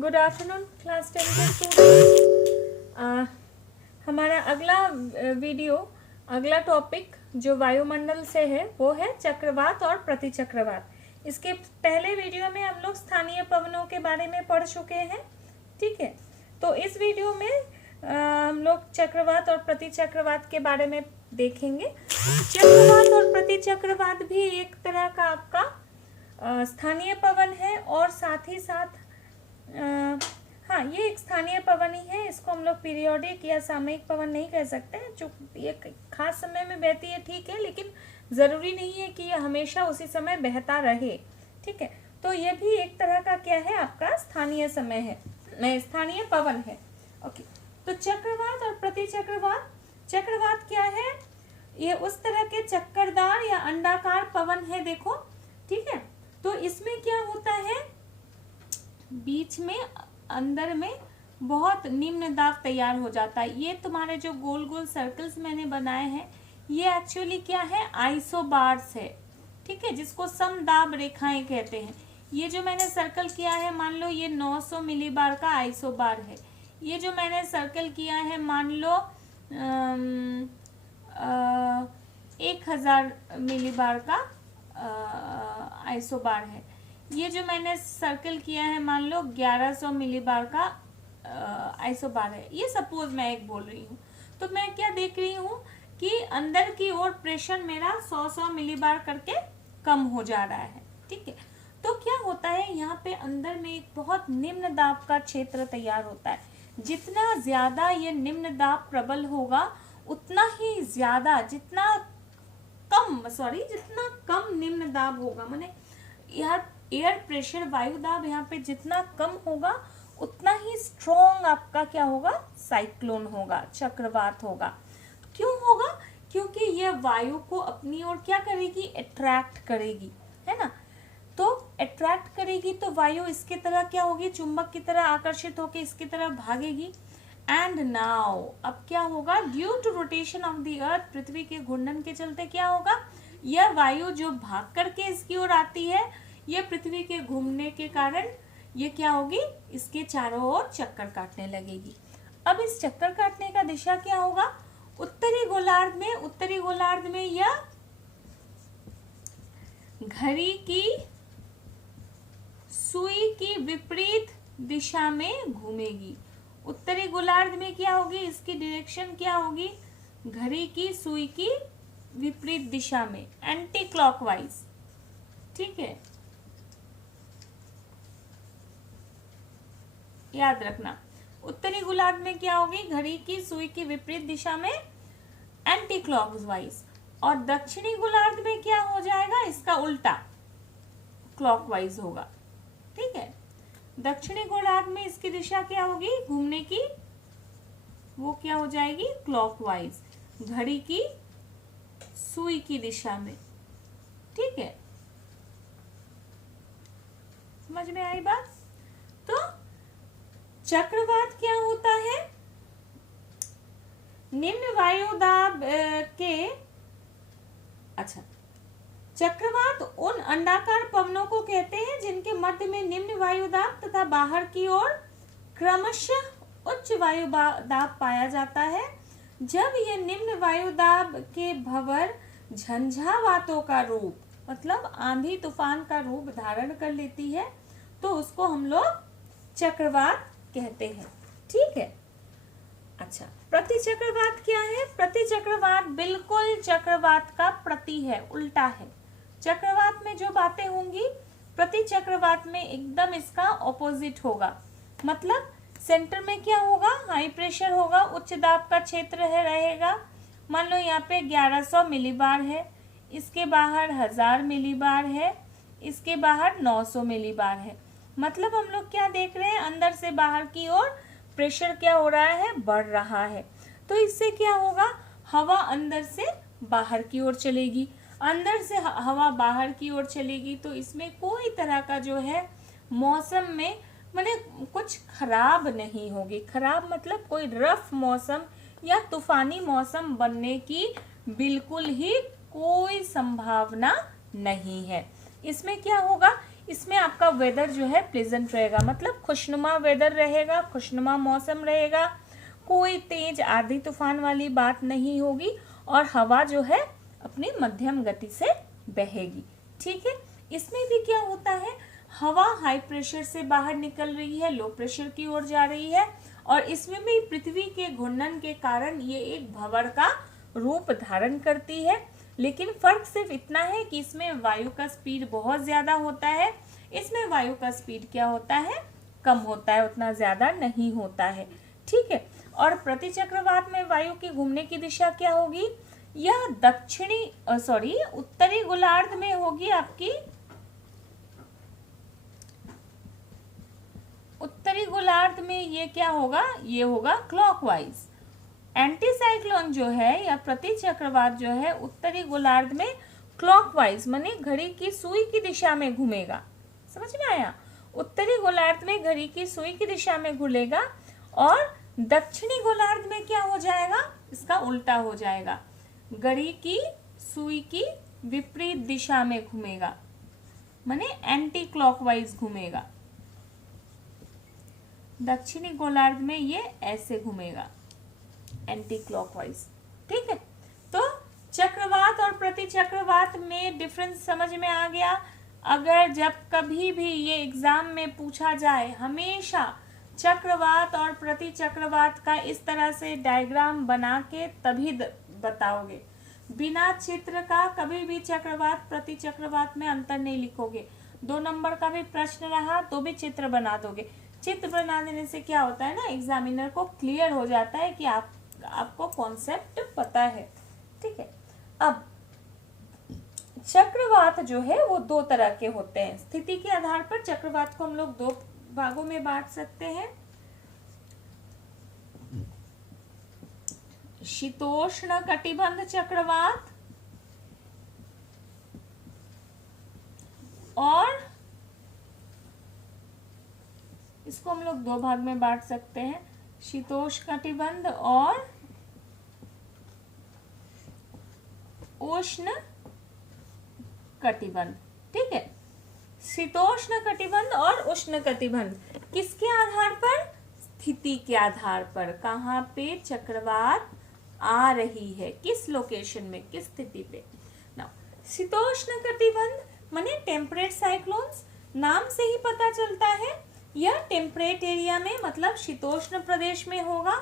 Good afternoon class 10 के students. हमारा अगला वीडियो, अगला टॉपिक जो वायुमंडल से है वो है चक्रवात और प्रतिचक्रवात। इसके पहले वीडियो में हम लोग स्थानीय पवनों के बारे में पढ़ चुके हैं, ठीक है। तो इस वीडियो में हम लोग चक्रवात और प्रतिचक्रवात के बारे में देखेंगे। चक्रवात और प्रतिचक्रवात भी एक तरह का आपका स्थानीय पवन है और साथ ही साथ हाँ, ये एक स्थानीय पवन ही है। इसको हम लोग पीरियोडिक या सामयिक पवन नहीं कह सकते हैं। जो ये खास समय में बहती है ठीक है, लेकिन ज़रूरी नहीं है कि ये हमेशा उसी समय बहता रहे, ठीक है। तो ये भी एक तरह का क्या है, आपका स्थानीय समय है, स्थानीय पवन है। ओके, तो चक्रवात और प्रतिचक्रवात। चक्रवात क्या है? ये उस तरह के चक्करदार या अंडाकार पवन है, देखो, ठीक है। तो इसमें क्या होता है, बीच में अंदर में बहुत निम्न दाब तैयार हो जाता है। ये तुम्हारे जो गोल गोल सर्कल्स मैंने बनाए हैं, ये एक्चुअली क्या है, आइसोबार्स है, ठीक है, जिसको समदाब रेखाएं कहते हैं। ये जो मैंने सर्कल किया है, मान लो ये 900 मिलीबार का आइसोबार है। ये जो मैंने सर्कल किया है, मान लो 1000 मिलीबार का आइसोबार है। ये जो मैंने सर्कल किया है, मान लो 1100 मिलीबार का आइसोबार है। ये सपोज मैं एक बोल रही हूँ। तो मैं क्या देख रही हूँ कि अंदर की ओर प्रेशर मेरा 100 मिलीबार करके कम हो जा रहा है, ठीक है। तो क्या होता है, यहाँ पे अंदर में एक बहुत निम्न दाब का क्षेत्र तैयार होता है। जितना ज्यादा ये निम्न दाब प्रबल होगा, उतना ही ज्यादा, जितना कम निम्न दाब होगा, माने यार एयर प्रेशर, वायु दाब यहाँ पे जितना कम होगा, उतना ही स्ट्रॉन्ग आपका क्या होगा, साइक्लोन होगा, चक्रवात होगा। क्यों होगा? क्योंकि ये वायु को अपनी ओर क्या करेगी, अट्रैक्ट करेगी, है ना। तो अट्रैक्ट करेगी तो वायु इसकी तरह क्या होगी, चुंबक की तरह आकर्षित होकर इसकी तरह भागेगी। एंड नाउ अब क्या होगा, due to rotation of the earth, पृथ्वी के घूर्णन के चलते क्या होगा, यह वायु जो भाग करके इसकी ओर आती है, ये पृथ्वी के घूमने के कारण ये क्या होगी, इसके चारों ओर चक्कर काटने लगेगी। अब इस चक्कर काटने का दिशा क्या होगा, उत्तरी गोलार्ध में यह घड़ी की सुई की विपरीत दिशा में घूमेगी। उत्तरी गोलार्ध में क्या होगी, इसकी डायरेक्शन क्या होगी, घड़ी की सुई की विपरीत दिशा में, एंटी क्लॉकवाइज, ठीक है, याद रखना। उत्तरी गोलार्ध में क्या होगी, घड़ी की सुई की विपरीत दिशा में, एंटी क्लॉकवाइज। और दक्षिणी गोलार्ध में क्या हो जाएगा, इसका उल्टा, क्लॉकवाइज होगा, ठीक है। दक्षिणी गोलार्ध में इसकी दिशा क्या होगी, घूमने की, वो क्या हो जाएगी, क्लॉकवाइज, घड़ी की सुई की दिशा में, ठीक है। समझ में आई बात? तो चक्रवात क्या होता है, निम्न वायुदाब के, अच्छा, चक्रवात उन अंडाकार पवनों को कहते हैं जिनके मध्य में निम्न वायुदाब तथा बाहर की ओर क्रमशः उच्च वायुदाब पाया जाता है। जब ये निम्न वायुदाब के भंवर झंझावातों का रूप, मतलब आंधी तूफान का रूप धारण कर लेती है, तो उसको हम लोग चक्रवात कहते हैं, ठीक है। अच्छा, प्रतिचक्रवात क्या है? प्रतिचक्रवात बिल्कुल चक्रवात का प्रति है, उल्टा है। चक्रवात में जो बातें होंगी, प्रतिचक्रवात में एकदम इसका ऑपोजिट होगा। मतलब सेंटर में क्या होगा, हाई प्रेशर होगा, उच्च दाब का क्षेत्र है रहेगा। मान लो यहाँ पे 1100 मिलीबार है, इसके बाहर 1000 मिलीबार है, इसके बाहर 900 मिलीबार है। मतलब हम लोग क्या देख रहे हैं, अंदर से बाहर की ओर प्रेशर क्या हो रहा है, बढ़ रहा है। तो इससे क्या होगा, हवा अंदर से बाहर की ओर चलेगी, अंदर से हवा बाहर की ओर चलेगी, तो इसमें कोई तरह का जो है मौसम में माने कुछ खराब नहीं होगी। खराब मतलब कोई रफ मौसम या तूफानी मौसम बनने की बिल्कुल ही कोई संभावना नहीं है। इसमें क्या होगा, इसमें आपका वेदर जो है प्लेजेंट रहेगा, मतलब खुशनुमा वेदर रहेगा, खुशनुमा मौसम रहेगा, कोई तेज आंधी तूफान वाली बात नहीं होगी और हवा जो है अपनी मध्यम गति से बहेगी। ठीक है, इसमें भी क्या होता है, हवा हाई प्रेशर से बाहर निकल रही है, लो प्रेशर की ओर जा रही है और इसमें भी पृथ्वी के घूर्णन के कारण ये एक भंवर का रूप धारण करती है। लेकिन फर्क सिर्फ इतना है कि इसमें वायु का स्पीड बहुत ज्यादा होता है, इसमें वायु का स्पीड क्या होता है, कम होता है, उतना ज्यादा नहीं होता है। ठीक है, और प्रतिचक्रवात में वायु की घूमने की दिशा क्या होगी, यह उत्तरी गोलार्ध में होगी आपकी, उत्तरी गोलार्ध में ये क्या होगा, ये होगा क्लॉकवाइज। एंटी साइक्लोन जो है या प्रतिचक्रवात जो है उत्तरी गोलार्ध में क्लॉकवाइज माने घड़ी की सुई की दिशा में घूमेगा। समझ में आया, उत्तरी गोलार्ध में घड़ी की सुई की दिशा में घूमेगा और दक्षिणी गोलार्ध में क्या हो जाएगा, इसका उल्टा हो जाएगा, घड़ी की सुई की विपरीत दिशा में घूमेगा, माने एंटी क्लॉकवाइज घूमेगा। दक्षिणी गोलार्ध में ये ऐसे घूमेगा, एंटी क्लॉकवाइज। ठीक है, तो चक्रवात और प्रतिचक्रवात में डिफरेंस समझ में आ गया। अगर जब कभी भी ये एग्जाम में पूछा जाए, हमेशा चक्रवात और प्रतिचक्रवात का इस तरह से डायग्राम बना के तभी बताओगे, बिना चित्र का कभी भी चक्रवात प्रतिचक्रवात में अंतर नहीं लिखोगे। 2 नंबर का भी प्रश्न रहा तो भी चित्र बना दोगे। चित्र बना देने से क्या होता है ना, एग्जामिनर को क्लियर हो जाता है कि आपको कॉन्सेप्ट पता है। ठीक है, अब चक्रवात जो है वो 2 तरह के होते हैं। स्थिति के आधार पर चक्रवात को हम लोग 2 भागों में बांट सकते हैं, शीतोष्ण कटिबंध चक्रवात और इसको हम लोग 2 भाग में बांट सकते हैं, शीतोष्ण कटिबंध और उष्ण कटिबंध। ठीक है, शीतोष्ण कटिबंध और उष्ण कटिबंध किसके आधार पर, स्थिति के आधार पर, कहाँ पे चक्रवात आ रही है, किस लोकेशन में, किस स्थिति पे। नाउ शीतोष्ण कटिबंध माने टेम्परेट साइक्लोन्स, नाम से ही पता चलता है यह टेम्परेट एरिया में मतलब शीतोष्ण प्रदेश में होगा।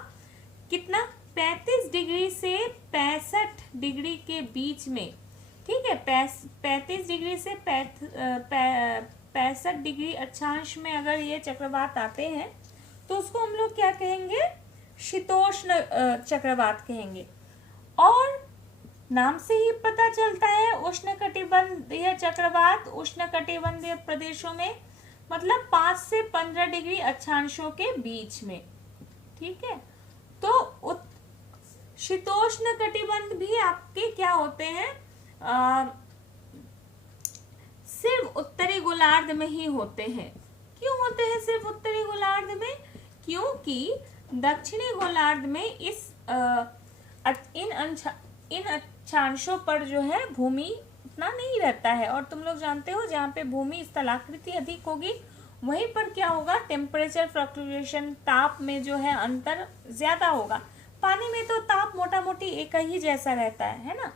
कितना, 35 डिग्री से 65 डिग्री के बीच में। ठीक है, 35 डिग्री से 65 डिग्री अक्षांश में अगर ये चक्रवात आते हैं तो उसको हम लोग क्या कहेंगे, शीतोष्ण चक्रवात कहेंगे। और नाम से ही पता चलता है उष्णकटिबंधीय चक्रवात उष्णकटिबंधीय प्रदेशों में मतलब 5 से 15 डिग्री अक्षांशों के बीच में। ठीक है, तो शीतोष्ण कटिबंध भी आपके क्या होते हैं, सिर्फ उत्तरी गोलार्ध में ही होते हैं। क्यों होते हैं सिर्फ उत्तरी गोलार्ध में, क्योंकि दक्षिणी गोलार्ध में इन अक्षांशों पर जो है भूमि उतना नहीं रहता है। और तुम लोग जानते हो जहाँ पे भूमि स्थलाकृति अधिक होगी वहीं पर क्या होगा, टेम्परेचर फ्लक्चुएशन, ताप में जो है अंतर ज्यादा होगा। पानी में तो ताप मोटा मोटी एक ही जैसा रहता है ना।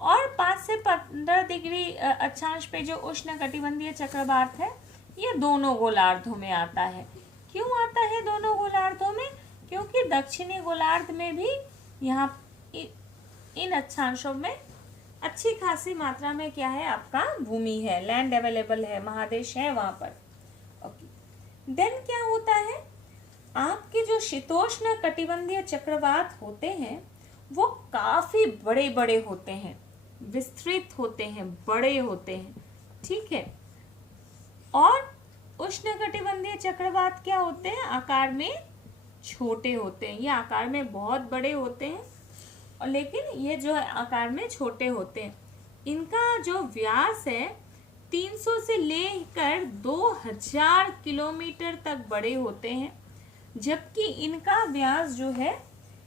और 5 से 15 डिग्री अक्षांश पे जो उष्ण कटिबंधीय चक्रवात है ये दोनों गोलार्धों में आता है। क्यों आता है दोनों गोलार्धों में, क्योंकि दक्षिणी गोलार्ध में भी यहाँ इन अक्षांशों में अच्छी खासी मात्रा में क्या है, आपका भूमि है, लैंड अवेलेबल है, महादेश है वहां पर। ओके, देन क्या होता है, आपके जो शीतोष्ण कटिबंधीय चक्रवात होते हैं वो काफी बड़े बड़े होते हैं, विस्तृत होते हैं, बड़े होते हैं। ठीक है, और उष्ण कटिबंधीय चक्रवात क्या होते हैं, आकार में छोटे होते हैं। ये आकार में बहुत बड़े होते हैं और लेकिन ये जो है आकार में छोटे होते हैं। इनका जो व्यास है 300 से लेकर 2000 किलोमीटर तक बड़े होते हैं, जबकि इनका व्यास जो है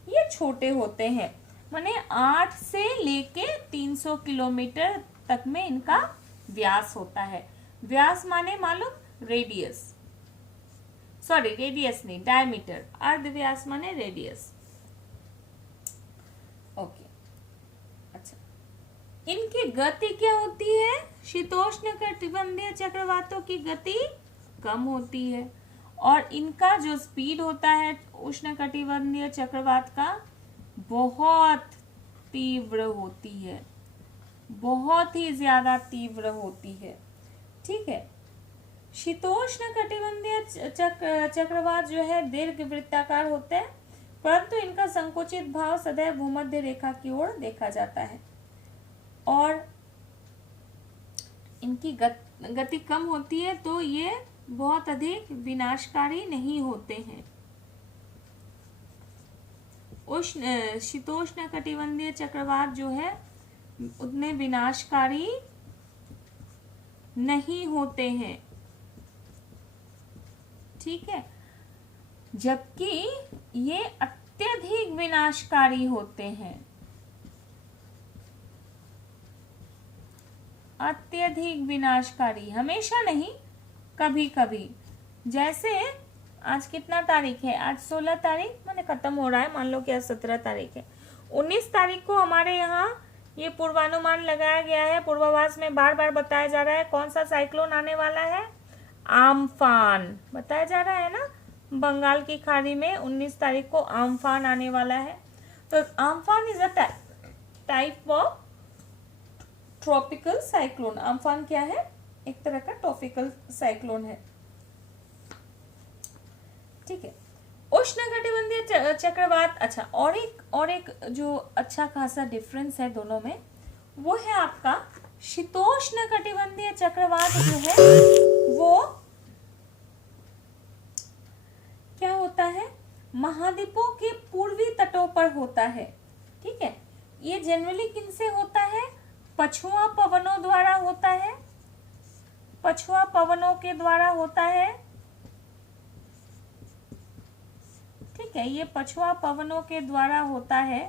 ये छोटे होते हैं, माने 8 से लेके 300 किलोमीटर तक में इनका व्यास होता है। व्यास माने मालूम, रेडियस, सॉरी रेडियस नहीं, डायमीटर, अर्ध व्यास माने रेडियस। ओके, अच्छा, इनकी गति क्या होती है? शीतोष्ण कटिबंधीय चक्रवातों की गति कम होती है और इनका जो स्पीड होता है उष्ण कटिबंधीय चक्रवात का बहुत तीव्र होती है, बहुत ही ज्यादा तीव्र होती है। ठीक है, शीतोष्ण कटिबंधीय चक्रवात जो है दीर्घ वृत्ताकार होते हैं, परंतु इनका संकुचित भाव सदैव भूमध्य रेखा की ओर देखा जाता है और इनकी गति कम होती है, तो ये बहुत अधिक विनाशकारी नहीं होते हैं। शीतोष्ण कटिबंधीय चक्रवात जो है उतने विनाशकारी नहीं होते हैं। ठीक है, जबकि ये अत्यधिक विनाशकारी होते हैं, अत्यधिक विनाशकारी, हमेशा नहीं, कभी कभी। जैसे आज कितना तारीख है? आज 16 तारीख, माने खत्म हो रहा है, मान लो कि आज 17 तारीख है। 19 तारीख को हमारे यहाँ ये पूर्वानुमान लगाया गया है, पूर्वाभास में बार बार बताया जा रहा है कौन सा साइक्लोन आने वाला है? आम्फान बताया जा रहा है ना, बंगाल की खाड़ी में 19 तारीख को आम्फान आने वाला है। तो Amphan is a type of tropical cyclone. Amphan क्या है? एक तरह का ट्रॉपिकल साइक्लोन है। ठीक है, उष्णकटिबंधीय चक्रवात। अच्छा, और एक जो अच्छा खासा डिफरेंस है दोनों में, वो है आपका शीतोष्ण कटिबंधीय चक्रवात जो है वो क्या होता है? महाद्वीपों के पूर्वी तटों पर होता है। ठीक है, ये जनरली किनसे होता है? पछुआ पवनों द्वारा होता है, पछुआ पवनों के द्वारा होता है। ठीक है, ये पछुआ पवनों के द्वारा होता है,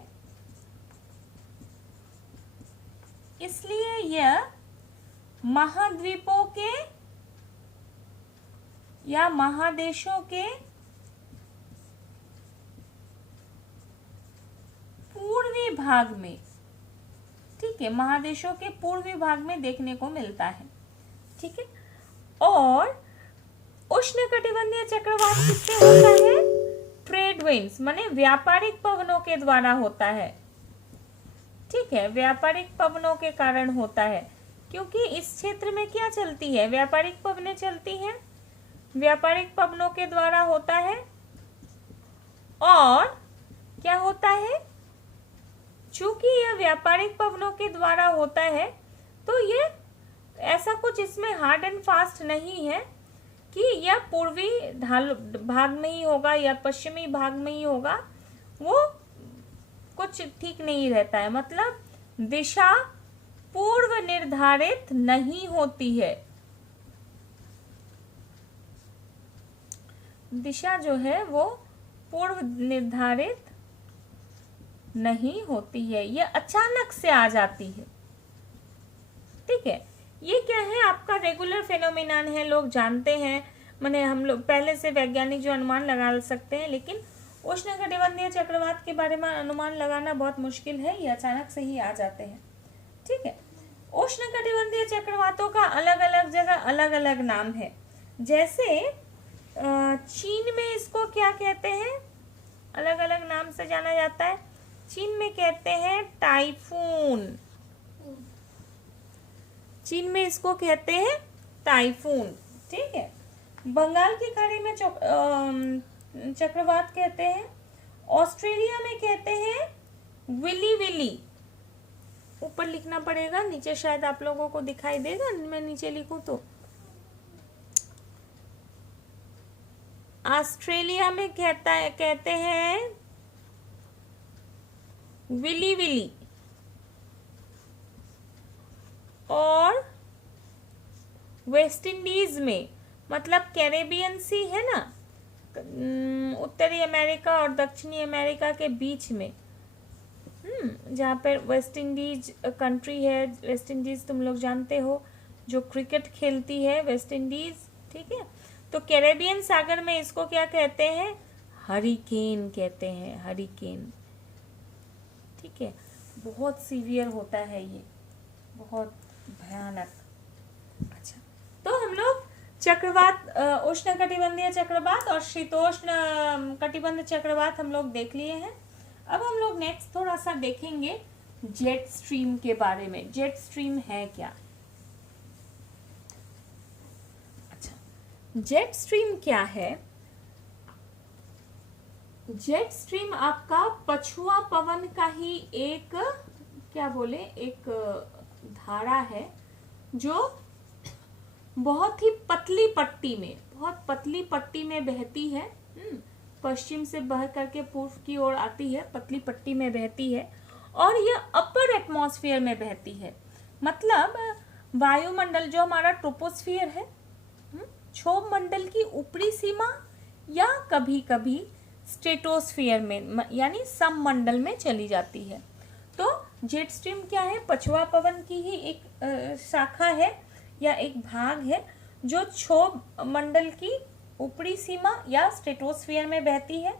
इसलिए यह महाद्वीपों के या महादेशों के पूर्वी भाग में, ठीक है, महादेशों के पूर्वी भाग में देखने को मिलता है। ठीक है, और उष्णकटिबंधीय चक्रवात किससे होता है? ट्रेड विंड्स माने व्यापारिक पवनों के द्वारा होता है। ठीक है, व्यापारिक पवनों के कारण होता है, क्योंकि इस क्षेत्र में क्या चलती है? व्यापारिक पवनें चलती हैं, व्यापारिक पवनों के द्वारा होता है। और क्या होता है? चूंकि यह व्यापारिक पवनों के द्वारा होता है, तो ये ऐसा कुछ इसमें हार्ड एंड फास्ट नहीं है कि यह पूर्वी ढाल भाग में ही होगा या पश्चिमी भाग में ही होगा, वो कुछ ठीक नहीं रहता है। मतलब दिशा पूर्व निर्धारित नहीं होती है, दिशा जो है वो पूर्व निर्धारित नहीं होती है, ये अचानक से आ जाती है। ठीक है, ये क्या है? आपका रेगुलर फेनोमेनन है, लोग जानते हैं, माने हम लोग पहले से वैज्ञानिक जो अनुमान लगा सकते हैं, लेकिन उष्णकटिबंधीय चक्रवात के बारे में अनुमान लगाना बहुत मुश्किल है, ये अचानक से ही आ जाते हैं। ठीक है, उष्णकटिबंधीय चक्रवातों का अलग अलग जगह अलग अलग नाम है। जैसे चीन में इसको क्या कहते हैं? अलग अलग नाम से जाना जाता है। चीन में कहते हैं टाइफून, चीन में इसको कहते हैं टाइफून। ठीक है, बंगाल की खाड़ी में चक्रवात कहते हैं। ऑस्ट्रेलिया में कहते हैं विली विली। ऊपर लिखना पड़ेगा, नीचे शायद आप लोगों को दिखाई देगा, मैं नीचे लिखूं तो। ऑस्ट्रेलिया में कहते हैं विली विली। और वेस्ट इंडीज में, मतलब कैरेबियन सी है ना, उत्तरी अमेरिका और दक्षिणी अमेरिका के बीच में, जहाँ पर वेस्ट इंडीज कंट्री है। वेस्ट इंडीज तुम लोग जानते हो, जो क्रिकेट खेलती है वेस्ट इंडीज, ठीक है। तो कैरेबियन सागर में इसको क्या कहते हैं? हरिकेन कहते हैं, हरिकेन, ठीक है। बहुत सीवियर होता है ये, बहुत भयानक। अच्छा, तो हम लोग चक्रवात, उष्ण कटिबंधीय चक्रवात और शीतोष्ण कटिबंध चक्रवात हम लोग देख लिए हैं। अब हम लोग नेक्स्ट थोड़ा सा देखेंगे जेट स्ट्रीम के बारे में। जेट स्ट्रीम है क्या? अच्छा, जेट स्ट्रीम क्या है? जेट स्ट्रीम आपका पछुआ पवन का ही एक, क्या बोले, एक धारा है जो बहुत ही पतली पट्टी में, बहुत पतली पट्टी में बहती है। पश्चिम से बह करके पूर्व की ओर आती है, पतली पट्टी में बहती है और यह अपर एटमॉस्फेयर में बहती है। मतलब वायुमंडल जो हमारा ट्रोपोस्फियर है, क्षोभ मंडल की ऊपरी सीमा या कभी कभी स्ट्रेटोस्फियर में यानी सममंडल में चली जाती है। तो जेट स्ट्रीम क्या है? पछुआ पवन की ही एक शाखा है या एक भाग है जो क्षोभ मंडल की ऊपरी सीमा या स्ट्रेटोस्फियर में बहती है।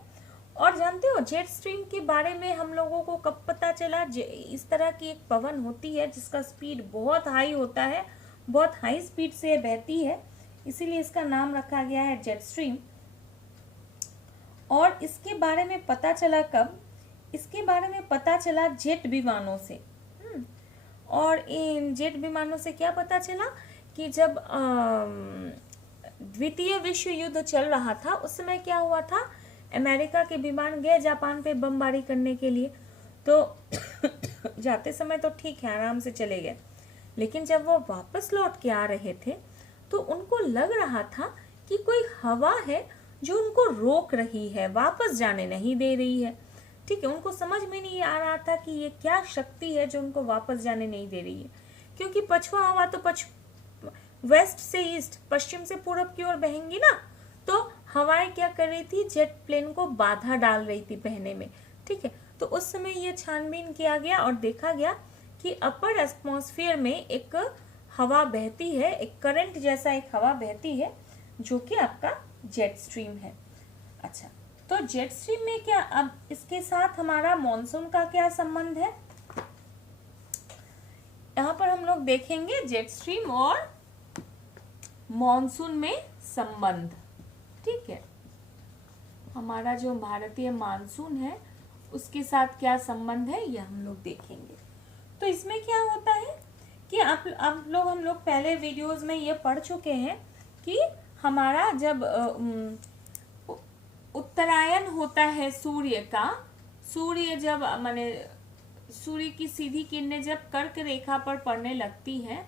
और जानते हो जेट स्ट्रीम के बारे में हम लोगों को कब पता चला? इस तरह की एक पवन होती है जिसका स्पीड बहुत हाई होता है, बहुत हाई स्पीड से बहती है, इसीलिए इसका नाम रखा गया है जेट स्ट्रीम। और इसके बारे में पता चला कब? इसके बारे में पता चला जेट विमानों से। और इन जेट विमानों से क्या पता चला कि जब द्वितीय विश्व युद्ध चल रहा था उस समय क्या हुआ था, अमेरिका के विमान गए जापान पे बमबारी करने के लिए, तो जाते समय तो ठीक है, आराम से चले गए, लेकिन जब वो वापस लौट के आ रहे थे तो उनको लग रहा था कि कोई हवा है जो उनको रोक रही है, वापस जाने नहीं दे रही है, ठीक है। उनको समझ में नहीं आ रहा था कि ये क्या शक्ति है जो उनको वापस जाने नहीं दे रही है, क्योंकि पछुआ हवा तो वेस्ट से ईस्ट, पश्चिम से पूरब की ओर बहेंगी ना, तो हवाएं क्या कर रही थी? जेट प्लेन को बाधा डाल रही थी बहने में, ठीक है। तो उस समय ये छानबीन किया गया और देखा गया कि अपर एटमॉस्फेयर में एक हवा बहती है, एक करंट जैसा एक हवा बहती है जो कि आपका जेट स्ट्रीम है। अच्छा, तो जेट स्ट्रीम में क्या, अब इसके साथ हमारा मॉनसून का क्या संबंध है? यहाँ पर हम लोग देखेंगे जेट स्ट्रीम और मॉनसून में संबंध, ठीक है। हमारा जो भारतीय मानसून है उसके साथ क्या संबंध है ये हम लोग देखेंगे। तो इसमें क्या होता है कि आप लोग, हम लोग पहले वीडियोस में ये पढ़ चुके हैं कि हमारा जब उत्तरायण होता है सूर्य का, सूर्य जब माने सूर्य की सीधी किरणें जब कर्क रेखा पर पड़ने लगती हैं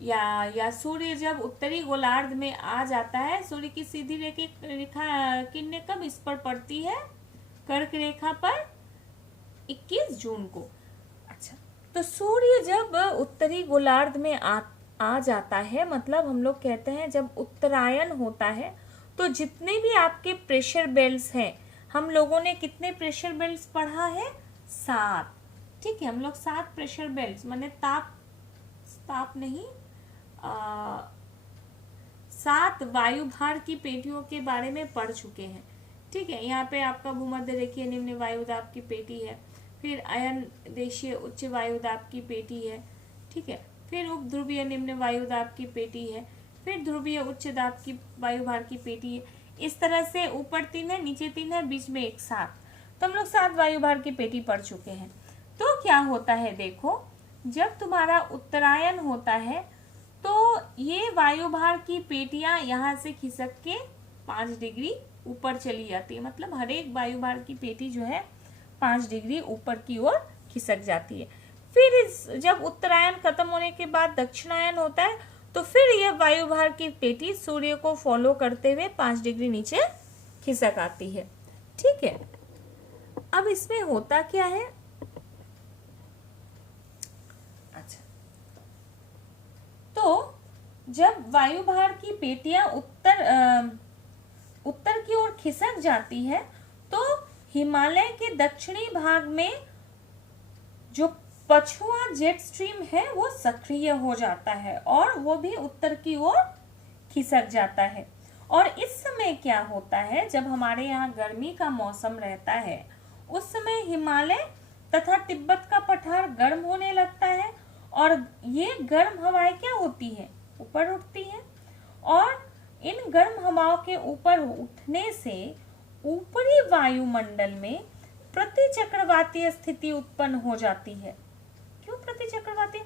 या सूर्य जब उत्तरी गोलार्ध में आ जाता है, सूर्य की सीधी रेखा किरणें कब इस पर पड़ती है? कर्क रेखा पर 21 जून को। अच्छा, तो सूर्य जब उत्तरी गोलार्ध में आ जाता है, मतलब हम लोग कहते हैं जब उत्तरायण होता है, तो जितने भी आपके प्रेशर बेल्ट्स हैं, हम लोगों ने कितने प्रेशर बेल्ट्स पढ़ा है? 7, ठीक है। हम लोग 7 प्रेशर बेल्ट्स माने ताप नहीं, 7 वायुभार की पेटियों के बारे में पढ़ चुके हैं, ठीक है। यहाँ पे आपका भूमध्य रेखीय निम्न वायुदाब की पेटी है, फिर अयन देशीय उच्च वायुदाब की पेटी है, ठीक है। फिर उप ध्रुवीय निम्न वायुदाब की पेटी है, फिर ध्रुवीय उच्च दाब की वायुभार की पेटी है। इस तरह से ऊपर 3 है, नीचे 3 है, बीच में एक 7। तो हम लोग 7 वायुभार की पेटी पढ़ चुके हैं। तो क्या होता है, देखो, जब तुम्हारा उत्तरायण होता है तो ये वायुभार की पेटियां यहाँ से खिसक के 5 डिग्री ऊपर चली जाती है। मतलब हर एक वायुभार की पेटी जो है 5 डिग्री ऊपर की ओर खिसक जाती है। फिर जब उत्तरायण खत्म होने के बाद दक्षिणायन होता है तो फिर यह वायुभार की पेटी सूर्य को फॉलो करते हुए 5 डिग्री नीचे खिसक आती है, ठीक है। अब इसमें होता क्या है? अच्छा, तो जब वायुभार की पेटियां उत्तर की ओर खिसक जाती है तो हिमालय के दक्षिणी भाग में जो पछुआ जेट स्ट्रीम है वो सक्रिय हो जाता है और वो भी उत्तर की ओर खिसक जाता है। और इस समय क्या होता है, जब हमारे यहाँ गर्मी का मौसम रहता है उस समय हिमालय तथा तिब्बत का पठार गर्म होने लगता है और ये गर्म हवाएं क्या होती है, ऊपर उठती है। और इन गर्म हवाओं के ऊपर उठने से ऊपरी वायुमंडल में प्रतिचक्रवातीय स्थिति उत्पन्न हो जाती है। क्यों प्रतिचक्रवाती?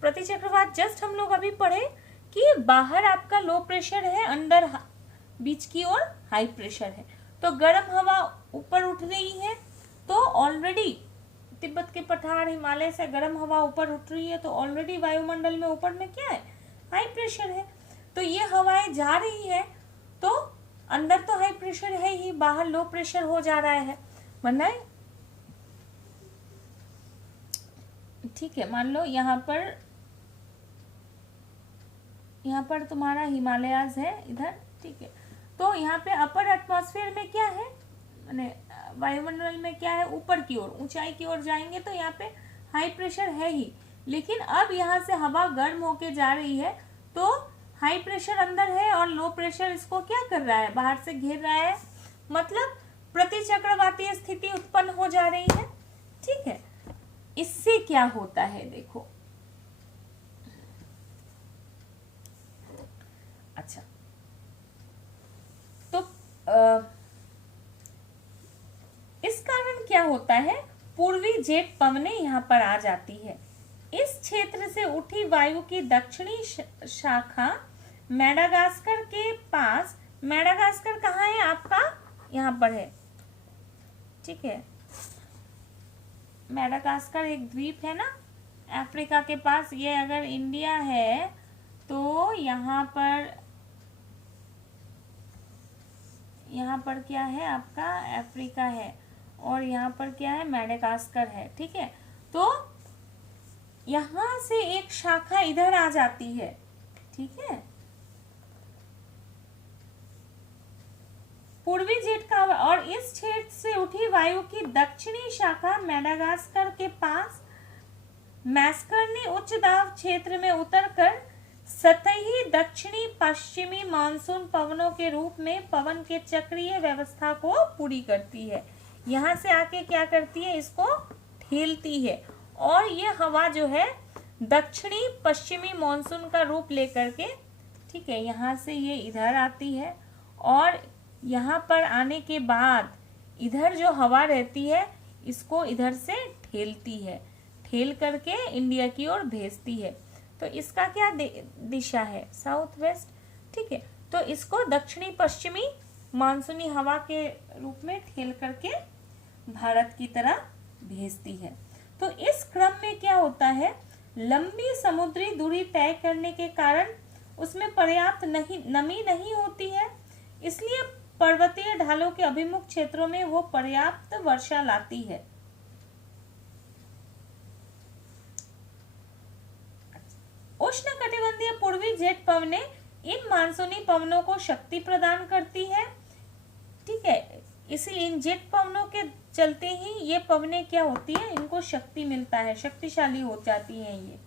प्रतिचक्रवात जस्ट हम लोग अभी पढ़े कि बाहर आपका लो प्रेशर है, अंदर बीच की ओर हाई प्रेशर है। तो गर्म हवा ऊपर उठ रही है तो ऑलरेडी तिब्बत के पठार हिमालय से गर्म हवा ऊपर उठ रही है तो ऑलरेडी वायुमंडल में ऊपर में क्या है, हाई प्रेशर है। तो ये हवाएं जा रही है तो अंदर तो हाई प्रेशर है ही, बाहर लो प्रेशर हो जा रहा है, वरना ठीक है। मान लो यहाँ पर तुम्हारा हिमालयाज है इधर, ठीक है। तो यहाँ पे अपर एटमॉस्फेयर में क्या है, माने वायुमंडल में क्या है, ऊपर की ओर ऊंचाई की ओर जाएंगे तो यहाँ पे हाई प्रेशर है ही। लेकिन अब यहाँ से हवा गर्म होके जा रही है तो हाई प्रेशर अंदर है और लो प्रेशर इसको क्या कर रहा है, बाहर से घेर रहा है, मतलब प्रतिचक्रवातीय स्थिति उत्पन्न हो जा रही है, ठीक है। इससे क्या होता है देखो, अच्छा तो इस कारण क्या होता है, पूर्वी जेट पवनें यहाँ पर आ जाती है। इस क्षेत्र से उठी वायु की दक्षिणी शाखा मेडागास्कर के पास, मेडागास्कर कहाँ है आपका, यहाँ पर है, ठीक है। मेडागास्कर एक द्वीप है ना अफ्रीका के पास, ये अगर इंडिया है तो यहाँ पर क्या है आपका अफ्रीका है और यहाँ पर क्या है, मेडागास्कर है, ठीक है। तो यहाँ से एक शाखा इधर आ जाती है, ठीक है। पूर्वी जेट का, और इस क्षेत्र से उठी वायु की दक्षिणी शाखा मेडागास्कर के पास मैस्करनी उच्च दाब क्षेत्र में उतरकर सतही दक्षिणी पश्चिमी मानसून पवनों के रूप में पवन के चक्रीय व्यवस्था को पूरी करती है। यहाँ से आके क्या करती है, इसको ठेलती है और ये हवा जो है दक्षिणी पश्चिमी मानसून का रूप लेकर के, ठीक है, यहाँ से ये इधर आती है और यहाँ पर आने के बाद इधर जो हवा रहती है इसको इधर से ठेलती है, ठेल करके इंडिया की ओर भेजती है। तो इसका क्या दिशा है, साउथ वेस्ट, ठीक है। तो इसको दक्षिणी पश्चिमी मानसूनी हवा के रूप में ठेल करके भारत की तरह भेजती है। तो इस क्रम में क्या होता है, लंबी समुद्री दूरी तय करने के कारण उसमें पर्याप्त नमी नहीं होती है, इसलिए पर्वतीय ढालों के अभिमुख क्षेत्रों में वो पर्याप्त वर्षा लाती है। उष्णकटिबंधीय पूर्वी जेट पवनें इन मानसूनी पवनों को शक्ति प्रदान करती है, ठीक है। इसीलिए इन जेट पवनों के चलते ही ये पवनें क्या होती है, इनको शक्ति मिलता है, शक्तिशाली हो जाती हैं ये।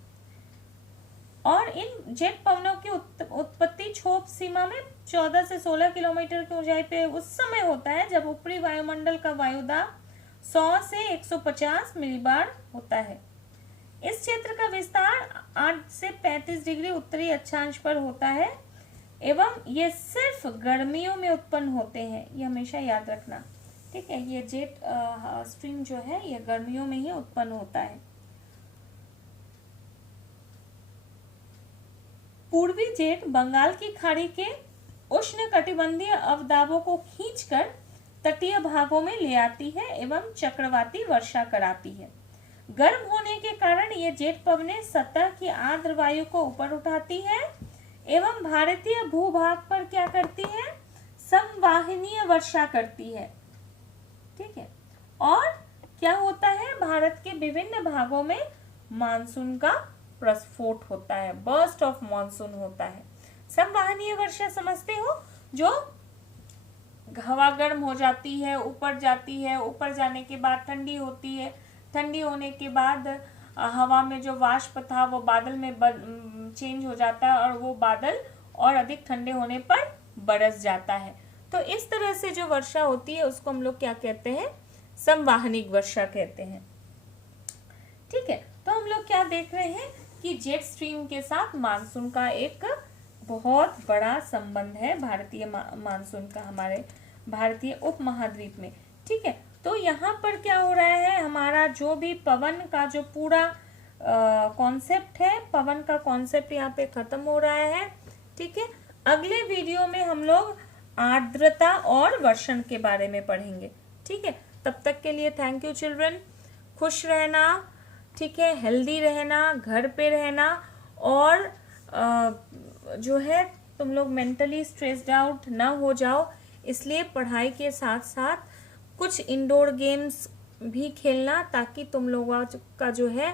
और इन जेट पवनों की उत्पत्ति क्षोभ सीमा में 14 से 16 किलोमीटर की ऊंचाई पे उस समय होता है जब ऊपरी वायुमंडल का वायुदाब 100 से 150 मिलीबार होता है। इस क्षेत्र का विस्तार 8 से 35 डिग्री उत्तरी अक्षांश पर होता है एवं ये सिर्फ गर्मियों में उत्पन्न होते हैं, ये हमेशा याद रखना, ठीक है। ये जेट स्ट्रीम जो है ये गर्मियों में ही उत्पन्न होता है। पूर्वी जेट बंगाल की खाड़ी के उष्णकटिबंधीय अवदाबों को खींचकर तटीय भागों में ले आती है एवं चक्रवाती वर्षा कराती है। गर्म होने के कारण ये जेट पवनें सतह की आर्द्र वायु को ऊपर उठाती है एवं भारतीय भूभाग पर क्या करती है, संवाहनीय वर्षा करती है, ठीक है। और क्या होता है, भारत के विभिन्न भागों में मानसून का प्रस्फोट होता है, बर्स्ट ऑफ मानसून होता है। संवाहनीय वर्षा समझते हो, जो हवा गर्म हो जाती है, ऊपर जाती है, ऊपर जाने के बाद ठंडी होती है, ठंडी होने के बाद हवा में जो वाष्प था वो बादल में चेंज हो जाता है और वो बादल और अधिक ठंडे होने पर बरस जाता है। तो इस तरह से जो वर्षा होती है उसको हम लोग क्या कहते हैं, संवाहनिक वर्षा कहते हैं। ठीक है, तो हम लोग क्या देख रहे हैं कि जेट स्ट्रीम के साथ मानसून का एक बहुत बड़ा संबंध है, भारतीय मानसून का हमारे भारतीय उपमहाद्वीप में। ठीक है, तो यहाँ पर क्या हो रहा है, हमारा जो भी पवन का जो पूरा कॉन्सेप्ट है, पवन का कॉन्सेप्ट यहाँ पे खत्म हो रहा है। ठीक है, अगले वीडियो में हम लोग आर्द्रता और वर्षण के बारे में पढ़ेंगे। ठीक है, तब तक के लिए थैंक यू चिल्ड्रन। खुश रहना, ठीक है, हेल्दी रहना, घर पे रहना, और जो है तुम लोग मेंटली स्ट्रेस्ड आउट ना हो जाओ, इसलिए पढ़ाई के साथ साथ कुछ इंडोर गेम्स भी खेलना, ताकि तुम लोगों का जो है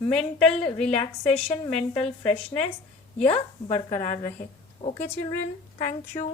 मेंटल रिलैक्सेशन, मेंटल फ्रेशनेस यह बरकरार रहे। Okay children, thank you.